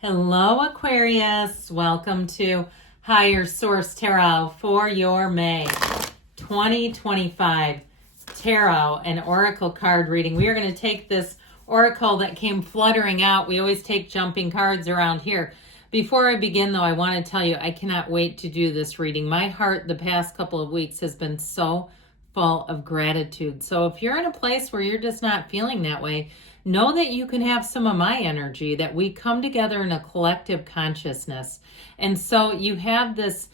Hello, Aquarius. Welcome to Higher Source Tarot for your May 2025 Tarot and Oracle card reading. We are going to take this Oracle that came fluttering out. We always take jumping cards around here. Before I begin, though, I want to tell you I cannot wait to do this reading. My heart the past couple of weeks has been so full of gratitude. So if you're in a place where you're just not feeling that way, know that you can have some of my energy, that we come together in a collective consciousness. And so you have this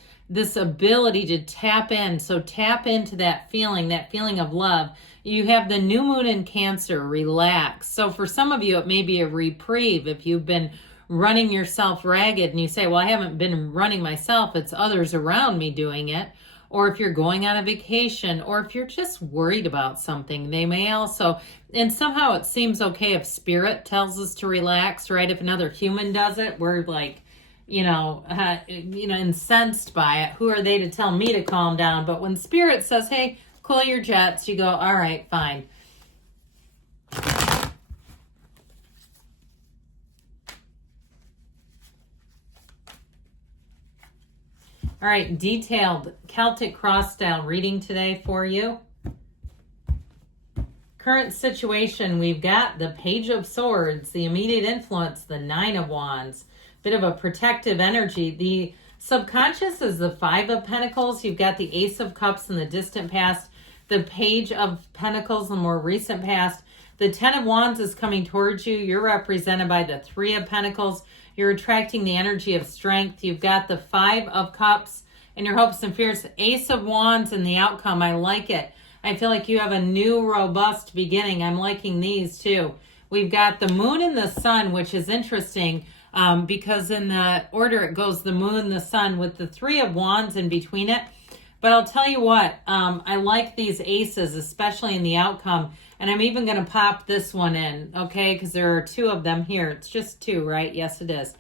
ability to tap in. So tap into that feeling of love. You have the new moon in Cancer, relax. So for some of you, it may be a reprieve if you've been running yourself ragged and you say, well, I haven't been running myself, it's others around me doing it. Or if you're going on a vacation, or if you're just worried about something, they may also, and somehow it seems okay if spirit tells us to relax, right? If another human does it, we're like, incensed by it. Who are they to tell me to calm down? But when spirit says, hey, cool your jets, you go, all right, fine. All right, detailed Celtic cross style reading today for you. Current situation, we've got the Page of Swords, the immediate influence, the Nine of Wands, bit of a protective energy. The subconscious is the Five of Pentacles. You've got the Ace of Cups in the distant past, the Page of Pentacles in the more recent past. The Ten of Wands is coming towards you. You're represented by the Three of Pentacles. You're attracting the energy of strength. You've got the Five of Cups and your hopes and fears. Ace of Wands and the outcome. I like it. I feel like you have a new, robust beginning. I'm liking these too. We've got the moon and the sun, which is interesting because in the order it goes the moon, the sun, with the Three of Wands in between it. But I'll tell you what, I like these aces, especially in the outcome. And I'm even going to pop this one in, okay? Because there are two of them here. It's just two, right? Yes, it is.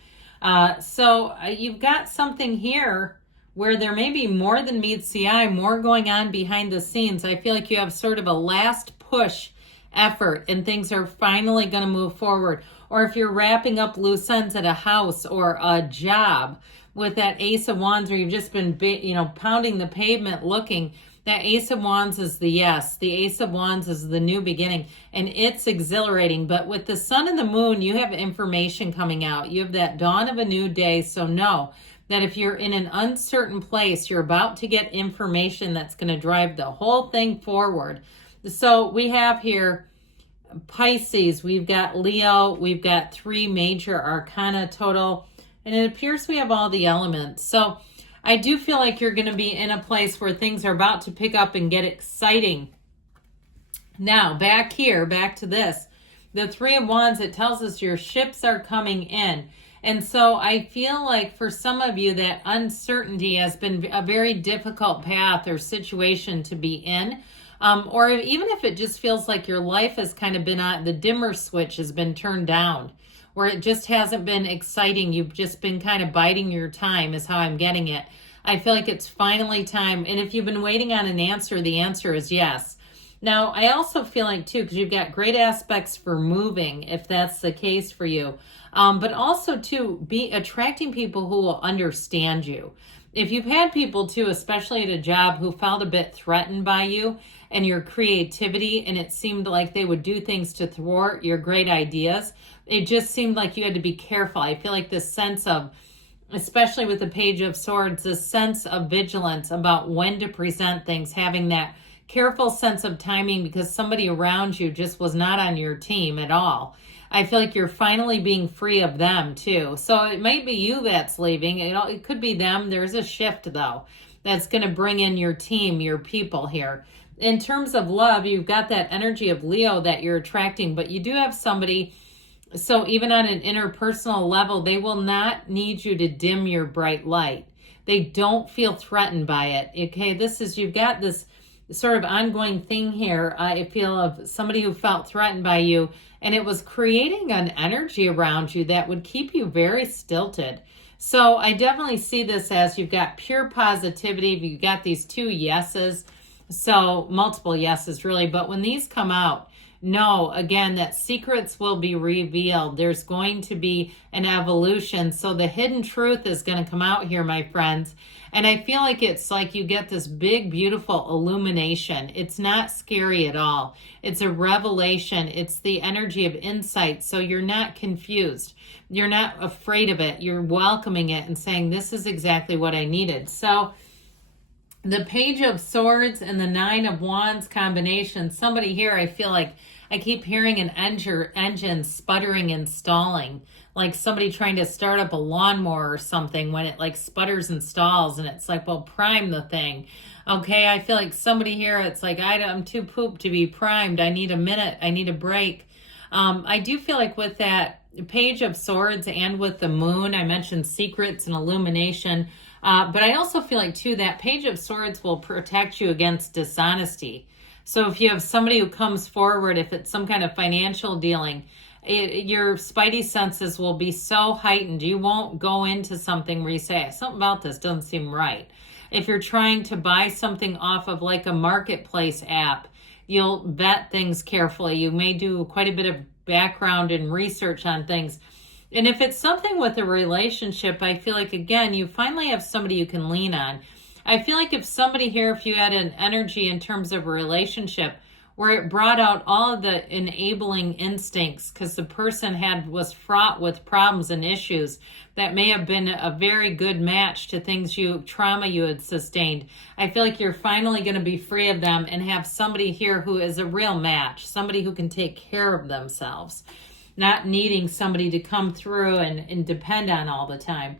So you've got something here where there may be more than meets the eye, more going on behind the scenes. I feel like you have sort of a last push effort and things are finally going to move forward. Or if you're wrapping up loose ends at a house or a job with that Ace of Wands, or you've just been, pounding the pavement looking, that Ace of Wands is the yes. The Ace of Wands is the new beginning, and it's exhilarating. But with the sun and the moon, you have information coming out. You have that dawn of a new day. So know that if you're in an uncertain place, you're about to get information that's going to drive the whole thing forward. So we have here Pisces, we've got Leo, we've got three major arcana total, and it appears we have all the elements. So I do feel like you're going to be in a place where things are about to pick up and get exciting. Now, back to this. The Three of Wands, it tells us your ships are coming in. And so I feel like for some of you that uncertainty has been a very difficult path or situation to be in. Or even if it just feels like your life has kind of been on, the dimmer switch has been turned down, where it just hasn't been exciting. You've just been kind of biding your time is how I'm getting it. I feel like it's finally time. And if you've been waiting on an answer, the answer is yes. Now, I also feel like too, because you've got great aspects for moving, if that's the case for you. But also too, be attracting people who will understand you. If you've had people too, especially at a job, who felt a bit threatened by you and your creativity, and it seemed like they would do things to thwart your great ideas, it just seemed like you had to be careful. I feel like this sense of, especially with the Page of Swords, this sense of vigilance about when to present things, having that careful sense of timing because somebody around you just was not on your team at all. I feel like you're finally being free of them too. So it might be you that's leaving. It could be them. There's a shift though that's going to bring in your team, your people here. In terms of love, you've got that energy of Leo that you're attracting, but you do have somebody. So even on an interpersonal level, they will not need you to dim your bright light. They don't feel threatened by it. Okay, you've got this sort of ongoing thing here. I feel of somebody who felt threatened by you, and it was creating an energy around you that would keep you very stilted. So I definitely see this as you've got pure positivity. You've got these two yeses, so multiple yeses really. But when these come out, know, again, that secrets will be revealed. There's going to be an evolution. So the hidden truth is going to come out here, my friends. And I feel like it's like you get this big, beautiful illumination. It's not scary at all. It's a revelation. It's the energy of insight. So you're not confused. You're not afraid of it. You're welcoming it and saying, this is exactly what I needed. So the Page of Swords and the Nine of Wands combination, somebody here, I feel like I keep hearing an engine sputtering and stalling, like somebody trying to start up a lawnmower or something when it like sputters and stalls, and it's like, well, prime the thing. Okay, I feel like somebody here, it's like, I'm too pooped to be primed. I need a minute. I need a break. I do feel like with that Page of Swords and with the moon, I mentioned secrets and illumination. But I also feel like, too, that Page of Swords will protect you against dishonesty. So if you have somebody who comes forward, if it's some kind of financial dealing, your spidey senses will be so heightened. You won't go into something where you say, something about this doesn't seem right. If you're trying to buy something off of like a marketplace app, you'll vet things carefully. You may do quite a bit of background and research on things. And if it's something with a relationship, I feel like, again, you finally have somebody you can lean on. I feel like if somebody here, if you had an energy in terms of a relationship where it brought out all of the enabling instincts because the person was fraught with problems and issues that may have been a very good match to trauma you had sustained. I feel like you're finally going to be free of them and have somebody here who is a real match, somebody who can take care of themselves, not needing somebody to come through and depend on all the time.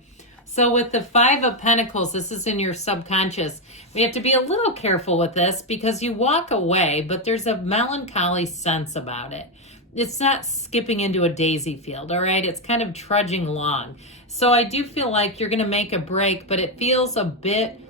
So with the Five of Pentacles, this is in your subconscious. We have to be a little careful with this because you walk away, but there's a melancholy sense about it. It's not skipping into a daisy field, all right? It's kind of trudging along. So I do feel like you're going to make a break, but it feels a bit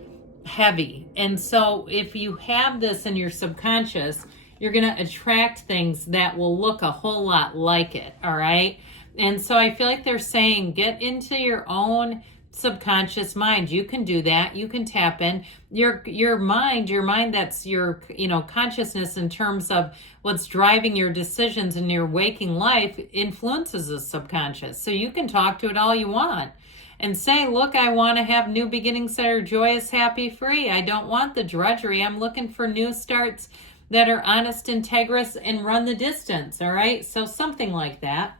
heavy. And so if you have this in your subconscious, you're going to attract things that will look a whole lot like it, all right? And so I feel like they're saying, get into your own subconscious mind. You can do that. You can tap in your mind, that's your, consciousness in terms of what's driving your decisions in your waking life influences the subconscious. So you can talk to it all you want and say, look, I want to have new beginnings that are joyous, happy, free. I don't want the drudgery. I'm looking for new starts that are honest, integrous, and run the distance. All right. So something like that.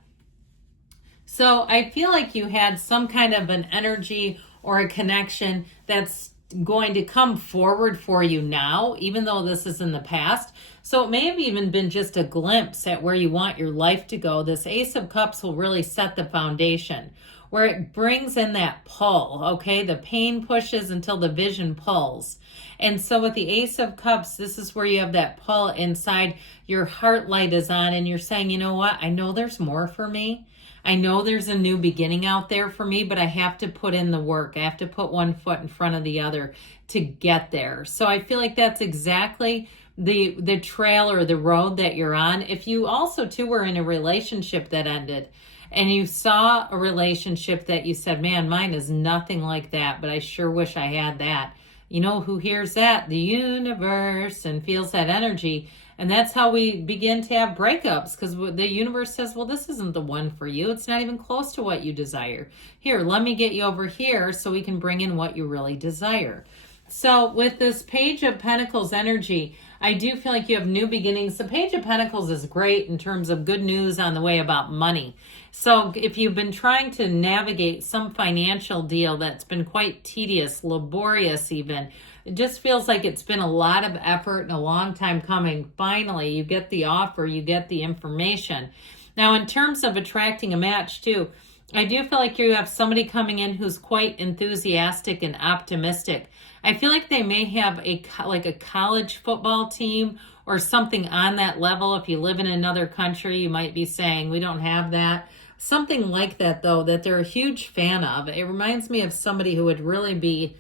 So I feel like you had some kind of an energy or a connection that's going to come forward for you now, even though this is in the past. So it may have even been just a glimpse at where you want your life to go. This Ace of Cups will really set the foundation where it brings in that pull, okay? The pain pushes until the vision pulls. And so with the Ace of Cups, this is where you have that pull inside, your heart light is on and you're saying, you know what? I know there's more for me. I know there's a new beginning out there for me, but I have to put in the work. I have to put one foot in front of the other to get there. So I feel like that's exactly the trail or the road that you're on. If you also too were in a relationship that ended and you saw a relationship that you said, man, mine is nothing like that, but I sure wish I had that. You know who hears that? The universe, and feels that energy. And that's how we begin to have breakups, because the universe says, well, this isn't the one for you. It's not even close to what you desire. Here, let me get you over here so we can bring in what you really desire. So with this Page of Pentacles energy, I do feel like you have new beginnings. The Page of Pentacles is great in terms of good news on the way about money. So if you've been trying to navigate some financial deal that's been quite tedious, laborious even, it just feels like it's been a lot of effort and a long time coming. Finally, you get the offer, you get the information. Now, in terms of attracting a match too, I do feel like you have somebody coming in who's quite enthusiastic and optimistic. I feel like they may have a college football team or something on that level. If you live in another country, you might be saying, we don't have that. Something like that, though, that they're a huge fan of. It reminds me of somebody who would really be,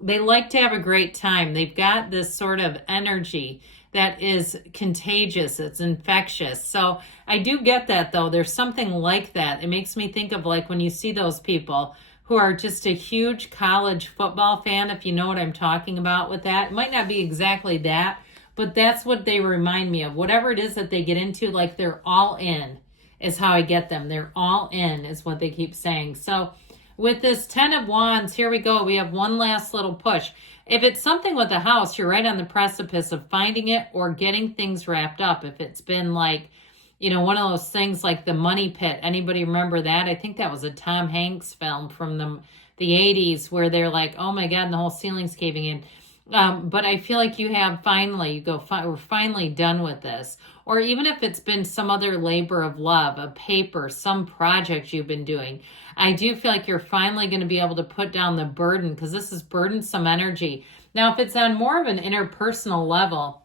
they like to have a great time. They've got this sort of energy that is contagious. It's infectious. So I do get that, though. There's something like that. It makes me think of like when you see those people who are just a huge college football fan, if you know what I'm talking about with that. It might not be exactly that, but that's what they remind me of. Whatever it is that they get into, like they're all in is how I get them. They're all in is what they keep saying. So with this 10 of Wands, here we go. We have one last little push. If it's something with a house, you're right on the precipice of finding it or getting things wrapped up. If it's been like, you know, one of those things like the Money Pit. Anybody remember that? I think that was a Tom Hanks film from the 80s where they're like, oh my God, and the whole ceiling's caving in. But I feel like you have finally, we're finally done with this. Or even if it's been some other labor of love, a paper, some project you've been doing, I do feel like you're finally going to be able to put down the burden, because this is burdensome energy. Now, if it's on more of an interpersonal level,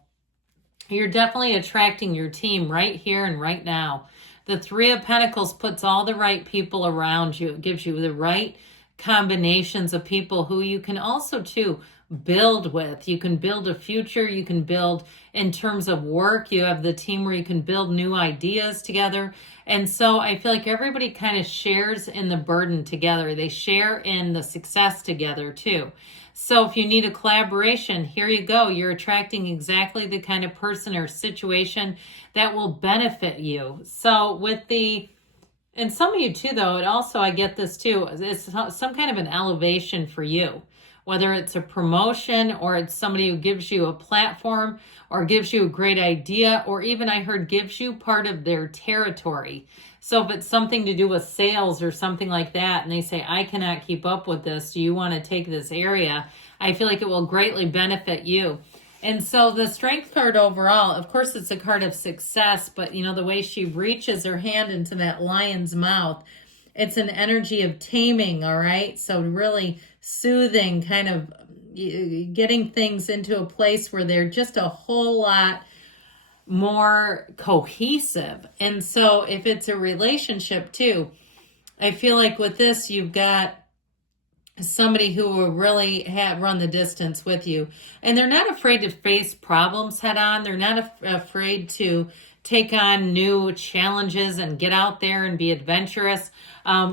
you're definitely attracting your team right here and right now. The Three of Pentacles puts all the right people around you. It gives you the right combinations of people who you can also, too, build with. You can build a future. You can build in terms of work. You have the team where you can build new ideas together. And so I feel like everybody kind of shares in the burden together. They share in the success together too. So if you need a collaboration, here you go. You're attracting exactly the kind of person or situation that will benefit you. So and some of you too, though, it also, I get this too, it's some kind of an elevation for you. Whether it's a promotion or it's somebody who gives you a platform or gives you a great idea, or even I heard gives you part of their territory. So if it's something to do with sales or something like that, and they say, I cannot keep up with this, do you want to take this area? I feel like it will greatly benefit you. And so the Strength card overall, of course, it's a card of success, but you know, the way she reaches her hand into that lion's mouth, it's an energy of taming, all right? So really soothing, kind of getting things into a place where they're just a whole lot more cohesive. And so if it's a relationship too, I feel like with this, you've got somebody who will really run the distance with you. And they're not afraid to face problems head on. They're not afraid to take on new challenges and get out there and be adventurous.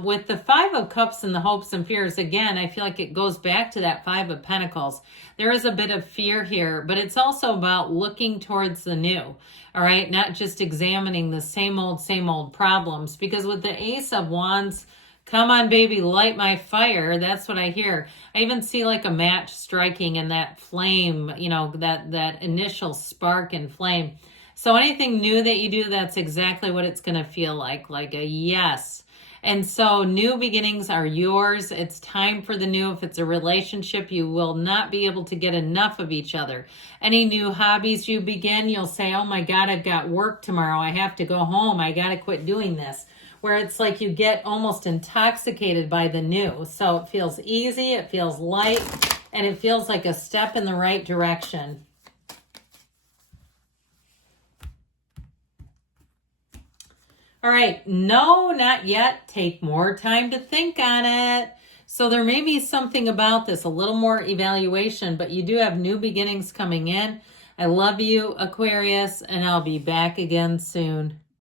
With the Five of Cups and the hopes and fears, again, I feel like it goes back to that Five of Pentacles. There is a bit of fear here, but it's also about looking towards the new, all right? Not just examining the same old problems, because with the Ace of Wands, come on, baby, light my fire. That's what I hear. I even see like a match striking in that flame, you know, that initial spark and flame. So anything new that you do, that's exactly what it's going to feel like a yes. And so new beginnings are yours. It's time for the new. If it's a relationship, you will not be able to get enough of each other. Any new hobbies you begin, you'll say, oh my God, I've got work tomorrow. I have to go home. I got to quit doing this. Where it's like you get almost intoxicated by the new. So it feels easy, it feels light, and it feels like a step in the right direction. All right, no, not yet. Take more time to think on it. So there may be something about this, a little more evaluation, but you do have new beginnings coming in. I love you, Aquarius, and I'll be back again soon.